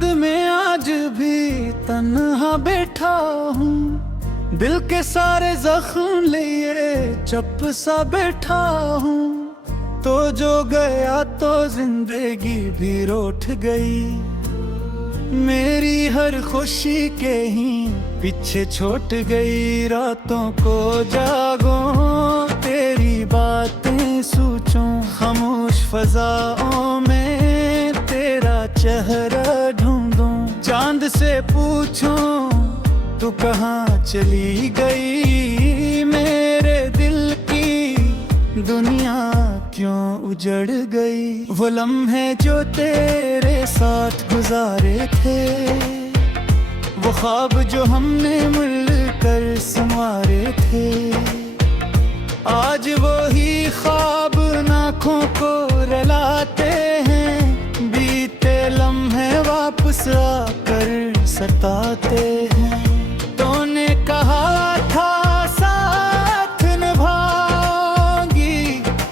याद में आज भी तन्हा बैठा हूँ, दिल के सारे जख्म लिए चुप सा बैठा हूँ। तो जो गया तो जिंदगी भी रूठ गई, मेरी हर खुशी के ही पीछे छूट गई। रातों को जागो तेरी बातें सोचूं, खामोश फजाओं में तेरा चेहरा ढूंढूं। चांद से पूछूं तू कहाँ चली गई, मेरे दिल की दुनिया क्यों उजड़ गई। वो लम्हे जो तेरे साथ गुजारे थे, वो ख्वाब जो हमने मिलकर संवारे थे, आज वही ख्वाब आँखों को रुलाते हैं। बीते लम्हे वापस आकर सताते हैं। तूने कहा था साथ निभाऊंगी,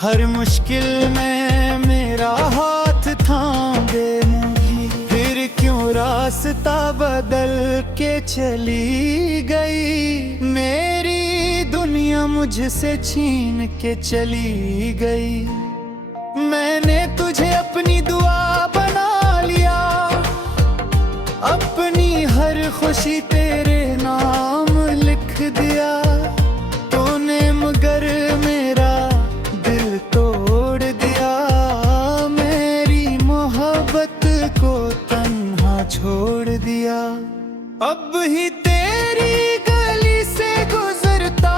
हर मुश्किल में मेरा हाथ थाम देगी। फिर क्यों रास्ता बदल के चली गई, मेरी दुनिया मुझसे छीन के चली गई। मैंने तुझे अपनी दुआ बना लिया, अपनी हर खुशी तेरे नाम लिख दिया। तूने मगर मेरा दिल तोड़ दिया, मेरी मोहब्बत को तन्हा छोड़ दिया। अब ही तेरी गली से गुजरता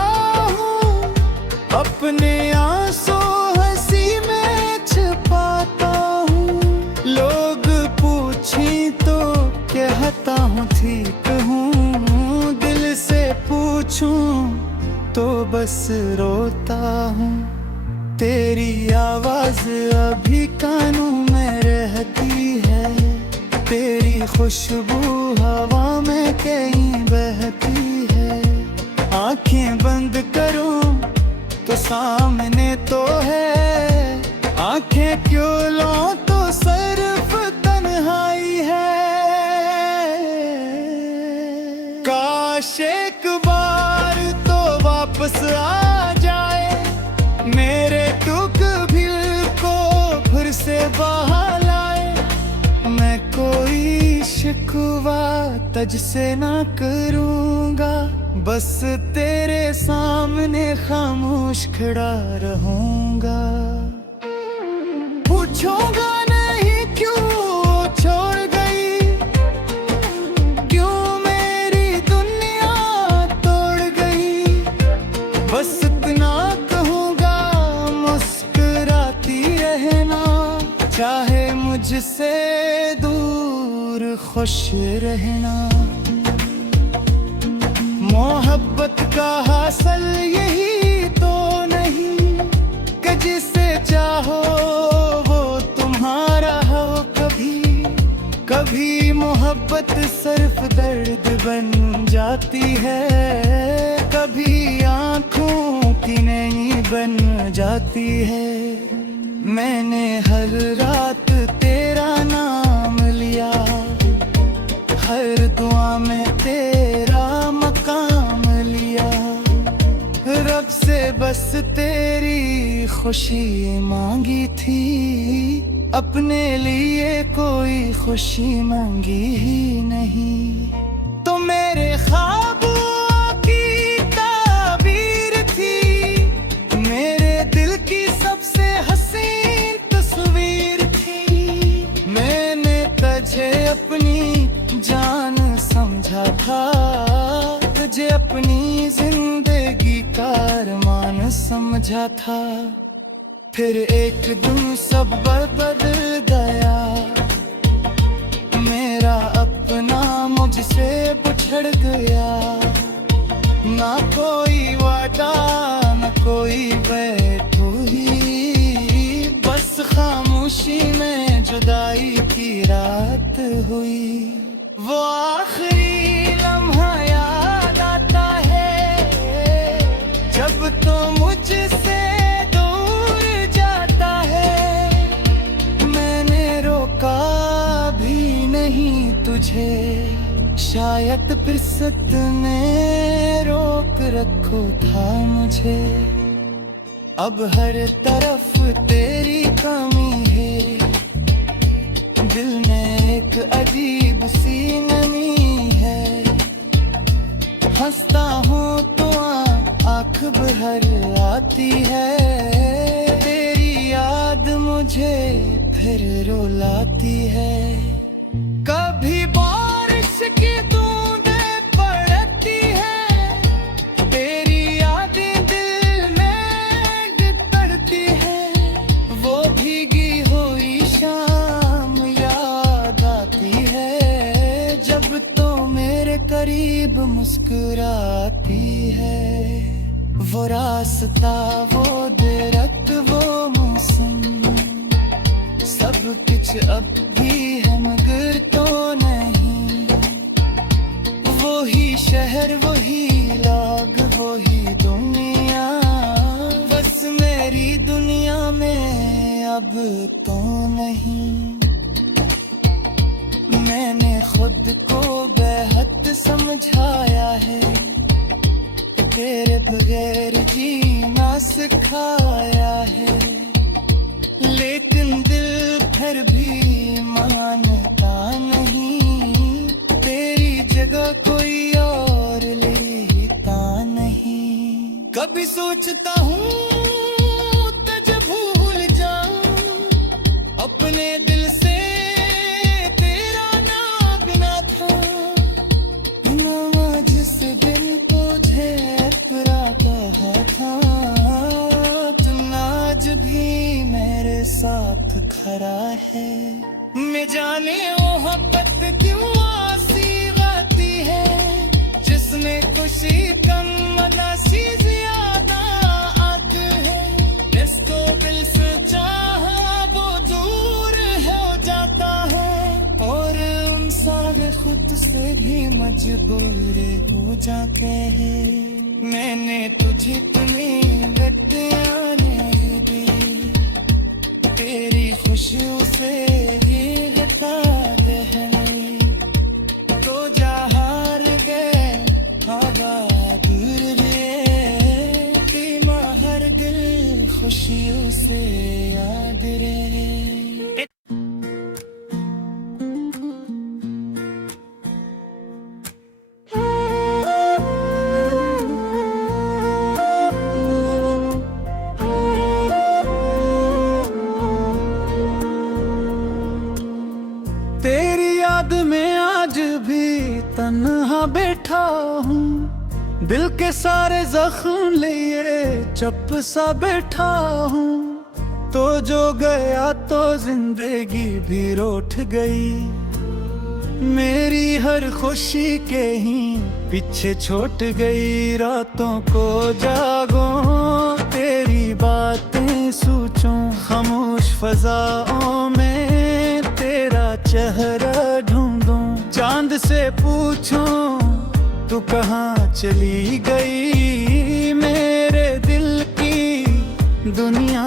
हूँ, अपने आंसू हंसी में छिपाता हूँ। लोग पूछें तो कहता हूँ ठीक हूँ, दिल से पूछूं तो बस रोता हूँ। तेरी आवाज अभी कानों में रहती है, तेरी खुशबू हवा में कहीं बहती है। आंखें बंद करूं तो सामने तो है, आंखें क्यों लूं तो सिर्फ तन्हाई है। काश एक बार तो वापस आ जाए, मेरे टूक दिल को फिर से बहा लाए। मैं कोई शिकवा तुझसे ना करूँगा, बस तेरे सामने खामोश खड़ा रहूँगा। पूछूंगा नहीं क्यों छोड़ गई, क्यों मेरी दुनिया तोड़ गई। बस इतना कहूँगा मुस्कुराती रहना, चाहे मुझसे दूर खुश रहना। मोहब्बत का हासिल यही तो नहीं कि जिसे चाहो वो तुम्हारा हो। कभी कभी मोहब्बत सिर्फ दर्द बन जाती है, कभी आँखों की नहीं बन जाती है। मैंने हर रात तेरा नाम लिया, हर दुआ में तेरा मकाम लिया। रब से बस तेरी खुशी मांगी थी, अपने लिए कोई खुशी मांगी ही नहीं। तो मेरे ख्वाबों की ताबीर थी, मेरे दिल की सबसे हसीन तस्वीर थी। मैंने तुझे अपनी जान समझा था, तुझे अपनी जिंदगी का अरमान समझा था। फिर एक दिन सब बदल गया, मेरा अपना मुझसे बिछड़ गया। ना कोई वादा ना कोई बैठ हुई, बस खामोशी में जुदाई की रात हुई। वो आखिरी लम्हा याद आता है, जब तो मुझसे दूर जाता है। मैंने रोका भी नहीं मुझे, शायद फिसत ने रोक रखो था मुझे। अब हर तरफ तेरी कमी है, दिल में एक अजीब सी नमी है। हंसता हूँ तो आँख भर आती है, तेरी याद मुझे फिर रुलाती है। कभी बारिश की बूंदें पड़ती है, तेरी यादें दिल में गिरती है। वो भीगी हुई शाम याद आती है, जब तो मेरे करीब मुस्कुराती है। वो रास्ता, वो दरख्त, वो मौसम, सब कुछ अब भी है मगर तो नहीं। वही शहर, वही लोग, वही दुनिया, बस मेरी दुनिया में अब तो नहीं। मैंने खुद को बेहद समझाया है, तेरे बगैर जीना सिखाया है। लेकिन दिल फिर भी मानता नहीं, तेरी जगह कोई और लेता नहीं। कभी सोचता हूँ तुझे भूल जाऊं, अपने दिल से तेरा नागना था। जिस दिन तुझे अपना कहा था, तुम आज भी मेरे साथ खड़ा है। मैं जाने मोहब्बत क्यों आसी गाती है, जिसमें खुशी कम नसी ज्यादा आग है। इसको दिल से जहाँ वो दूर हो जाता है, और इंसान खुद से भी मजबूर हो जाते हैं। मैंने तुझे इतनी गट्टियाँ नहीं दी, तेरी खुशियों से ही घटा दहनी। तो जा हार गए हवा दूर रहे, बीमा हर दिल खुशियों से याद रहे। तेरी याद में आज भी तन्हा बैठा हूँ, दिल के सारे जख्म लिए चुप सा बैठा हूँ। तो जो गया तो जिंदगी भी रूठ गई, मेरी हर खुशी के ही पीछे छूट गई। रातों को जागो तेरी बातें सोचूं, खामोश फजाओं में तेरा चेहरा ढूंढूं। चांद से पूछूं तू कहाँ चली गई, मेरे दिल की दुनिया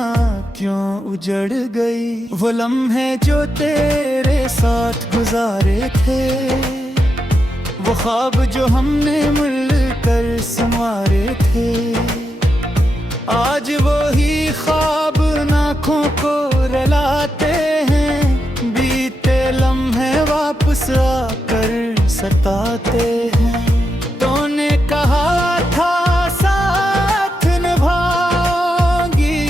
क्यों उजड़ गई। वो लम्हे जो तेरे साथ गुजारे थे, वो ख्वाब जो हमने मिलकर संवारे थे, आज वही ख्वाब आँखों को रुलाते हैं। बीते लम्हे वापस आकर सताते हैं। तूने कहा था साथ निभाऊंगी,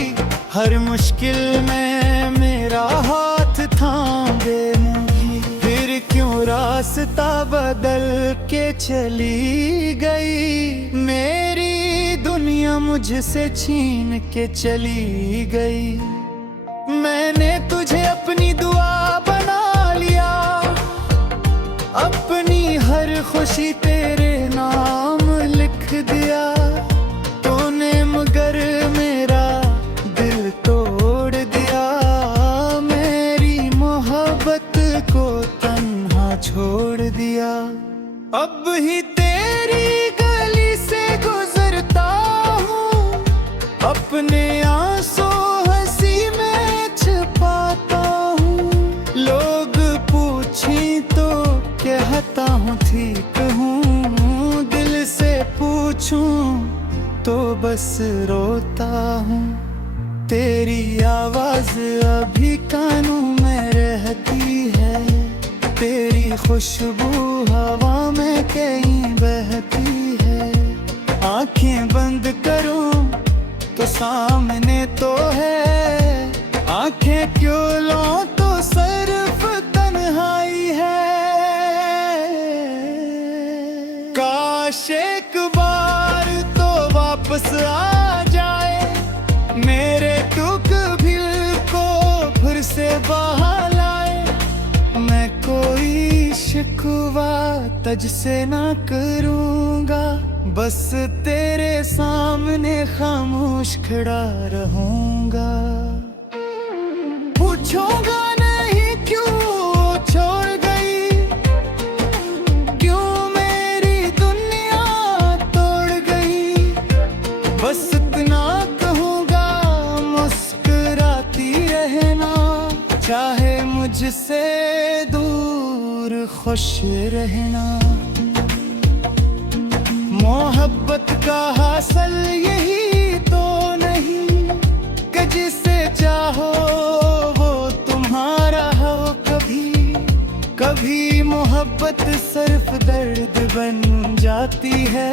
हर मुश्किल में मेरा हाथ थाम देगी। फिर क्यों रास्ता बदल के चली गई, मेरी दुनिया मुझसे छीन के चली गई। मैंने तुझे अपनी दुआ बना लिया, अपनी हर खुशी तेरे नाम लिख दिया। तूने मगर मेरा दिल तोड़ दिया, मेरी मोहब्बत को तन्हा छोड़ दिया। अब ही तेरी गली से गुजरता हूँ, अपने आंसू हंसी में छुपाता हूँ। लोग पूछें तो क्या पूछूं तो बस रोता हूँ। तेरी आवाज अभी कानों में रहती है, तेरी खुशबू हवा में कहीं बहती है। आंखें बंद करूं तो सामने तो है, आंखें क्यों लो तो सिर्फ तन्हाई है। काश एक बार तो वापस आ जाए, मेरे टूक भील को फिर से बहा लाए। मैं कोई शिकवा तुझसे ना करूंगा, बस तेरे सामने खामोश खड़ा रहूंगा। पूछूंगा नहीं क्यों छोड़ गई, क्यों मेरी दुनिया तोड़ गई। बस इतना कहूंगा मुस्कुराती रहना, चाहे मुझसे दूर खुश रहना। मोहब्बत का हासिल यही तो नहीं कि जिसे चाहो वो तुम्हारा हो। कभी कभी मोहब्बत सिर्फ दर्द बन जाती है,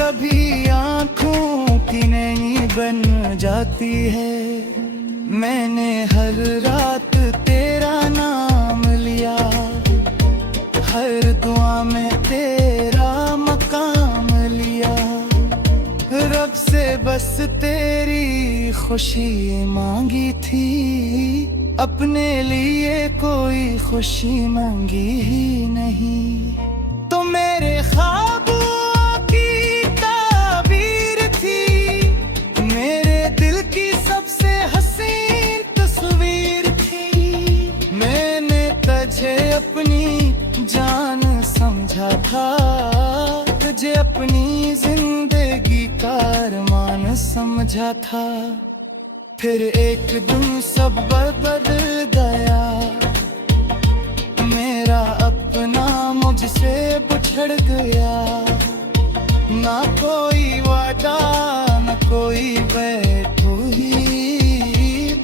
कभी आंखों की नैनी बन जाती है। मैंने हर रात तेरा नाम लिया, हर दुआ में तेरा मकाम लिया। रब से बस तेरी खुशी मांगी थी, अपने लिए कोई खुशी मांगी ही नहीं। तो मेरे ख्वाबों की ताबीर थी, मेरे दिल की सबसे हसीन तस्वीर थी। मैंने तुझे अपनी जान समझा था, तुझे अपनी जिंदगी का अरमान समझा था। फिर एक दिन सब बदल गया, मेरा अपना मुझसे बिछड़ गया। ना कोई वादा ना कोई बैठ हुई,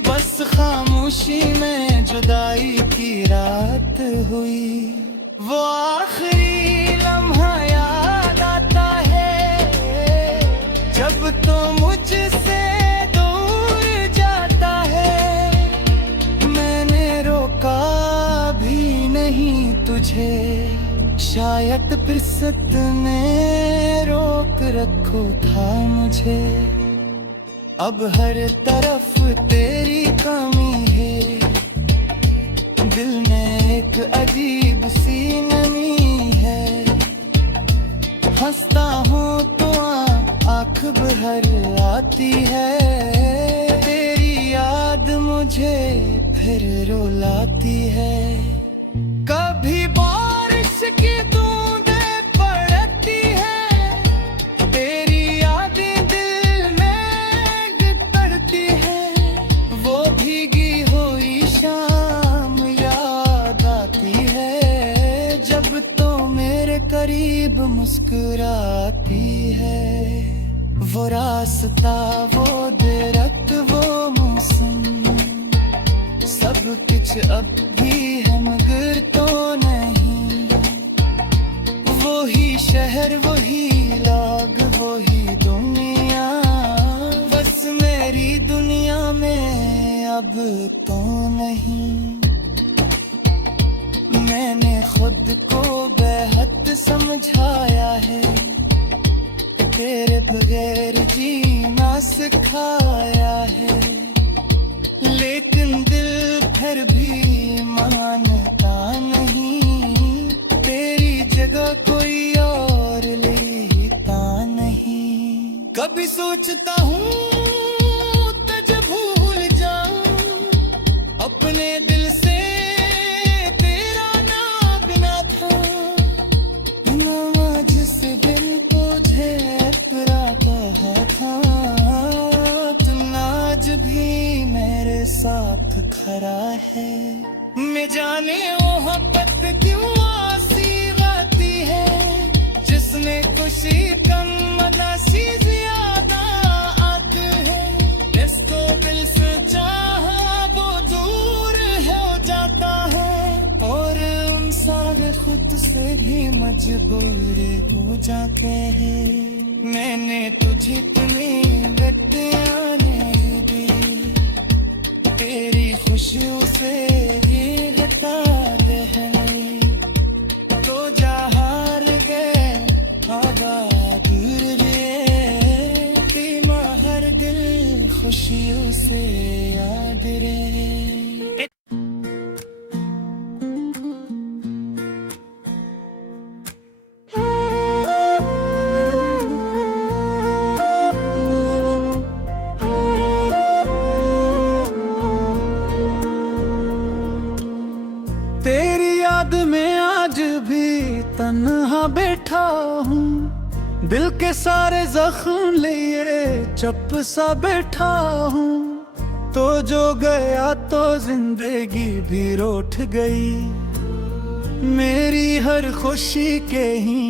बस खामोशी में जुदाई की रात हुई। वो आखिरी लम्हा याद आता है, जब तो मुझसे दूर जाता है। मैंने रोका भी नहीं तुझे, शायद फुर्सत ने रोक रखो था मुझे। अब हर तरफ तेरी कमी है, दिल में एक अजीब सी नमी है। हंसता हूँ तो आँख भर आती है, तेरी याद मुझे फिर रुलाती है। कभी बारिश की बूंदें पड़ती है, तेरी यादें दिल में गिरती है। वो भीगी हुई शाम याद आती है, जब तो मेरे करीब मुस्कुराती है। वो रास्ता वो दरख्त वो मौसम, सब कुछ अब भी है मगर तो नहीं। वही शहर वही लोग वही दुनिया, बस मेरी दुनिया में अब तो नहीं। मैंने खुद को बेहद समझाया है, तेरे बगैर जीना सिखाया है। लेकिन दिल फिर भी मानता नहीं, तेरी जगह कोई और लेता नहीं। कभी सोचता हूँ तुझे भूल जाऊं, अपने दिल से तेरा नाम बिना था। जिस दिल तुझे तेरा कहा था, तुम आज भी मेरे साथ खड़ा है। मैं जाने मोहब्बत क्यों आसी बाती है, जिस उसमें खुशी कम मनासी ज्यादा आग है, इसको दिल से चाहा वो दूर हो जाता है, और इंसान खुद से भी मजबूर हो जाते हैं। मैंने तुझे इतनी गतियाँ नहीं दी, तेरी खुशियों से ये लता दहनी, तो जा हार गए हवा दूर गए, धीमा हर दिल खुशियों से याद रहे। तेरी याद में आज भी तन्हा बैठा हूँ, दिल के सारे जख्म लिए चुप सा बैठा हूँ, तो जो गया तो जिंदगी भी रूठ गई, मेरी हर खुशी के ही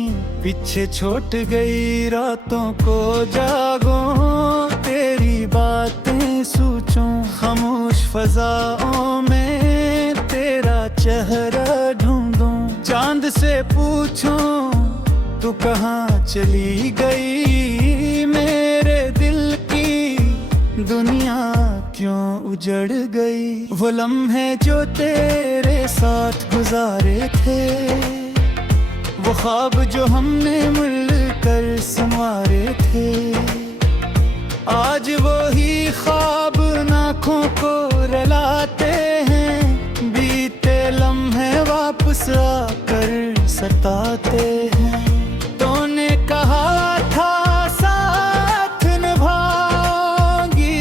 पीछे छूट गई। रातों को जागो तेरी बातें सोचूं, खामोश फजाओं में तेरा चेहरा ढूंढूं, चांद से पूछूं तू कहाँ चली गई, मेरे दिल की दुनिया क्यों उजड़ गई। वो लम्हे जो तेरे साथ गुजारे थे, वो ख्वाब जो हमने मिलकर संवारे थे, आज वो ही ख्वाब आँखों को रुलाते हैं, बीते लम्हे वापस आकर सताते हैं। तूने कहा था साथ निभाऊंगी,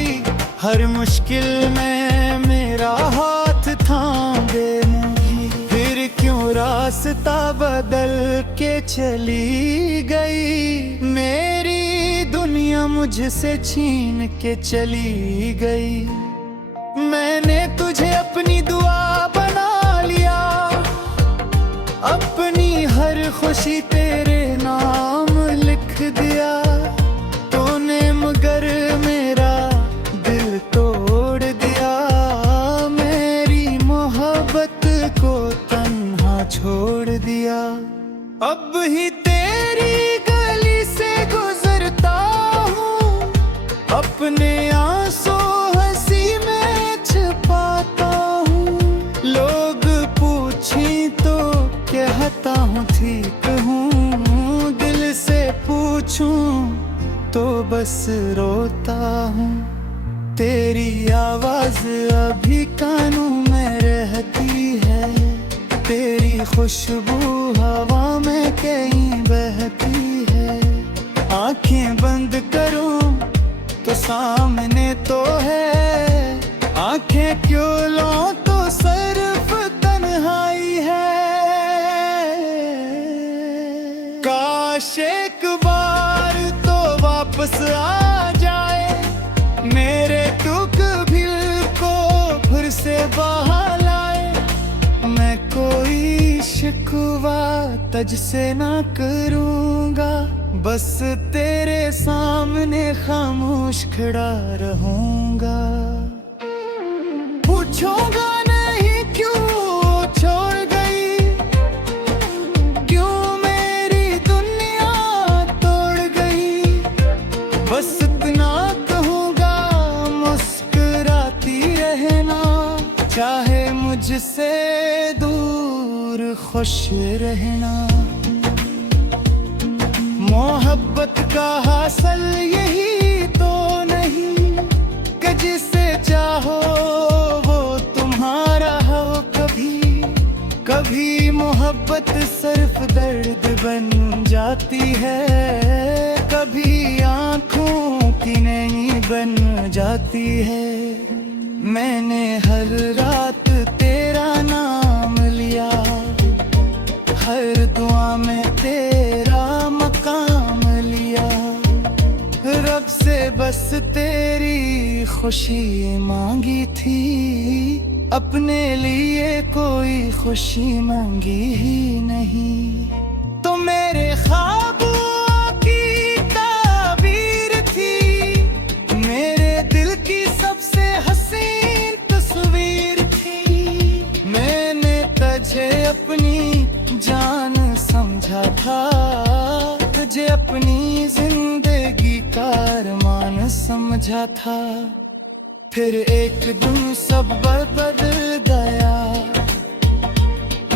हर मुश्किल में मेरा हाथ थाम देंगी, फिर क्यों रास्ता बदल के चली गई, मेरी दुनिया मुझसे छीन के चली गई। मैंने तुझे अपनी दुआ बना लिया, अपनी हर खुशी तेरे नाम लिख दिया, तूने मगर मेरा दिल तोड़ दिया, मेरी मोहब्बत को तन्हा छोड़ दिया। अब ही तेरी गली से गुजरता हूँ, अपने आंसू हंसी में छिपाता हूँ, लोग पूछें तो कहता हूँ ठीक हूँ, दिल से पूछूं तो बस रोता हूँ। तेरी आवाज अभी कानों में रहती है, तेरी खुशबू हवा में कहीं बहती है, आंखें बंद करूं तो सामने तो है, आंखें क्यों लूं तो सिर्फ तन्हाई है। काश एक बार तो वापस आ जाए, मेरे दुख भी को फिर से बहा लाए, मैं कोई शिकवा तुझसे ना करूँगा, बस तेरे सामने खामोश खड़ा रहूँगा। पूछूंगा नहीं क्यों छोड़ गई, क्यों मेरी दुनिया तोड़ गई, बस इतना कहूँगा मुस्कुराती रहना, चाहे मुझसे दूर खुश रहना। मोहब्बत का हासिल यही तो नहीं कि जिसे चाहो वो तुम्हारा हो, कभी कभी मोहब्बत सिर्फ दर्द बन जाती है, कभी आँखों की नहीं बन जाती है। मैंने हर रात तेरा नाम लिया, हर दुआ में तेरा मकाम लिया, रब से बस तेरी खुशी मांगी थी, अपने लिए कोई खुशी मांगी ही नहीं। तो मेरे ख्वाब तुझे अपनी जान समझा था, तुझे अपनी जिंदगी का अरमान समझा था। फिर एक दिन सब बदल गया,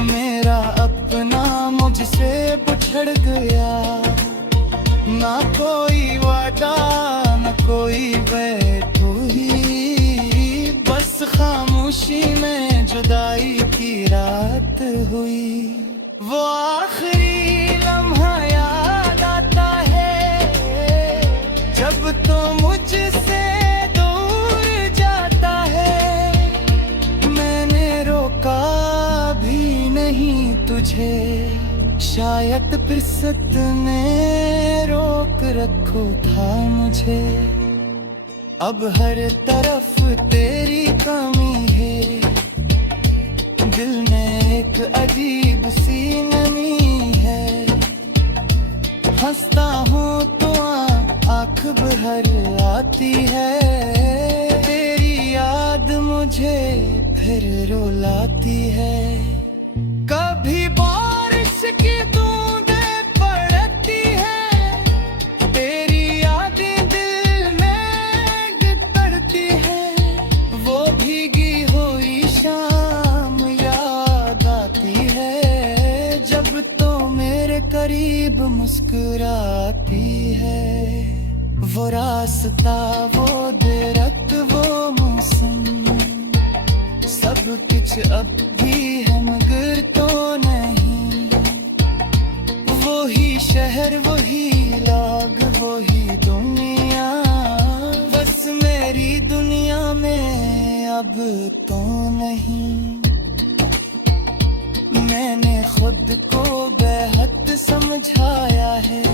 मेरा अपना मुझसे बिछड़ गया। ना कोई वादा न कोई बैठ हुई, बस खामोशी में जुदाई की रात हुई। वो आखिरी लम्हा याद आता है, जब तो मुझसे दूर जाता है। मैंने रोका भी नहीं तुझे, शायद फिसत ने रोक रखो था मुझे। अब हर तरफ तेरी कमी है, दिल में एक अजीब सी नमी है। हंसता हूँ तो आँख भर आती है, तेरी याद मुझे फिर रुलाती है। कभी बारिश की बूंदें पड़ती है, तेरी यादें दिल में गिरती है। वो भीगी हुई शाम याद आती है, जब तो मेरे करीब मुस्कुराती है। वो रास्ता, वो दरख्त, वो मौसम, सब कुछ अब भी है मगर तो नहीं। वही शहर, वही लोग, वही दुनिया, बस मेरी दुनिया में अब तो नहीं। मैंने खुद को बेहद समझाया है,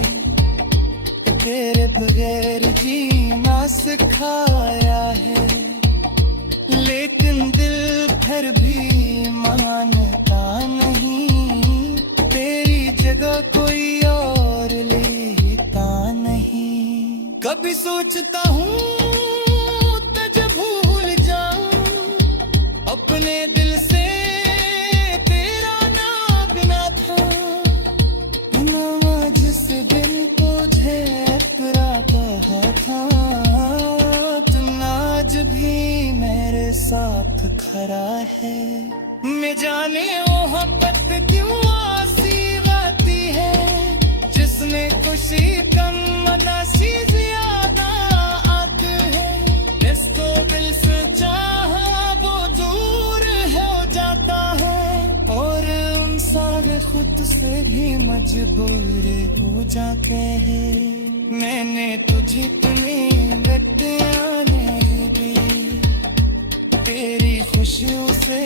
तेरे बगैर जीना सिखाया है। लेकिन दिल फिर भी मानता नहीं, तेरी जगह कोई और लेता नहीं। कभी सोचता हूँ तुझे भूल जाऊं, अपने दिल से तेरा नाम ना था। ना जिस दिन तुझे अपना कहा था, तुम आज भी मेरे साथ खड़ा है। मैं जाने मोहब्बत क्यों आसी गाती है, जिसने खुशी कम मनासी ज्यादा आग है। इसको दिल से चाहा वो दूर हो जाता है, और इंसान खुद से भी मजबूर हो जाते हैं। मैंने तुझे इतनी गट्टियाँ नहीं दी, तेरी खुशियों से